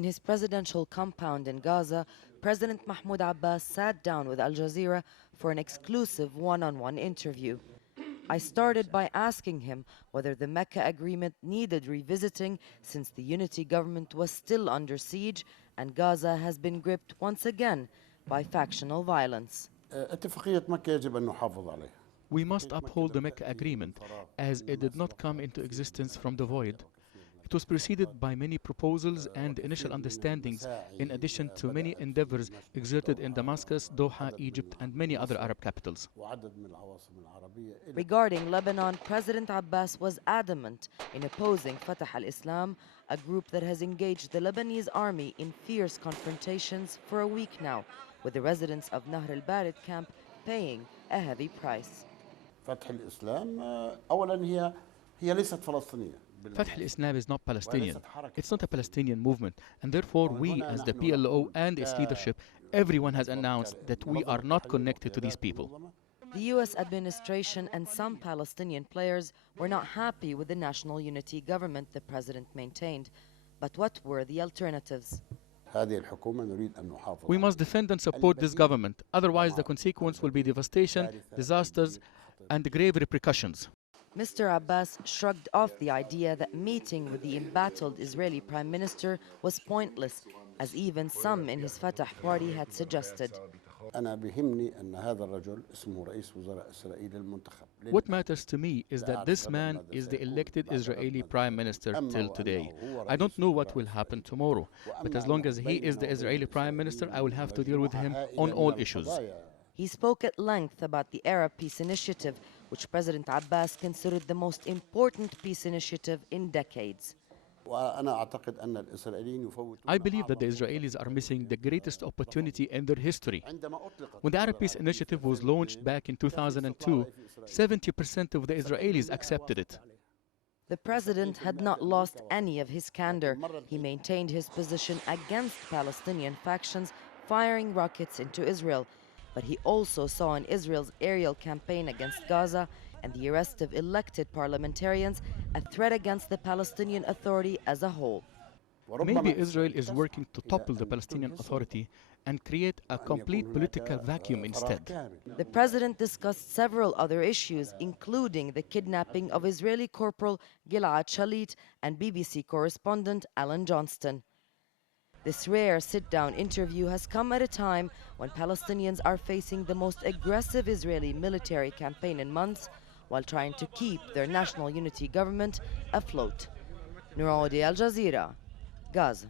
In his presidential compound in Gaza, President Mahmoud Abbas sat down with Al Jazeera for an exclusive one-on-one interview. I started by asking him whether the Mecca agreement needed revisiting since the unity government was still under siege and Gaza has been gripped once again by factional violence. We must uphold the Mecca agreement as it did not come into existence from the void. It was preceded by many proposals and initial understandings, in addition to many endeavors exerted in Damascus, Doha, Egypt, and many other Arab capitals. Regarding Lebanon, President Abbas was adamant in opposing Fatah al-Islam, a group that has engaged the Lebanese army in fierce confrontations for a week now, with the residents of Nour al-Barid camp paying a heavy price. Fatah al-Islam is not Palestinian. It's not a Palestinian movement, and therefore we, as the PLO and its leadership, everyone has announced that we are not connected to these people. The U.S. administration and some Palestinian players were not happy with the national unity government the president maintained. But what were the alternatives? We must defend and support this government, otherwise the consequence will be devastation, disasters, and grave repercussions. Mr. Abbas shrugged off the idea that meeting with the embattled Israeli Prime Minister was pointless, as even some in his Fatah party had suggested. What matters to me is that this man is the elected Israeli Prime Minister till today. I don't know what will happen tomorrow, but as long as he is the Israeli Prime Minister, I will have to deal with him on all issues. He spoke at length about the Arab Peace Initiative, which President Abbas considered the most important peace initiative in decades. I believe that the Israelis are missing the greatest opportunity in their history. When the Arab Peace Initiative was launched back in 2002, 70% of the Israelis accepted it. The president had not lost any of his candor. He maintained his position against Palestinian factions firing rockets into Israel. But he also saw in Israel's aerial campaign against Gaza and the arrest of elected parliamentarians a threat against the Palestinian Authority as a whole. Maybe Israel is working to topple the Palestinian Authority and create a complete political vacuum instead. The president discussed several other issues, including the kidnapping of Israeli Corporal Gilad Shalit and BBC correspondent Alan Johnston. This rare sit-down interview has come at a time when Palestinians are facing the most aggressive Israeli military campaign in months, while trying to keep their national unity government afloat. Nour, Odeh, Al Jazeera, Gaza.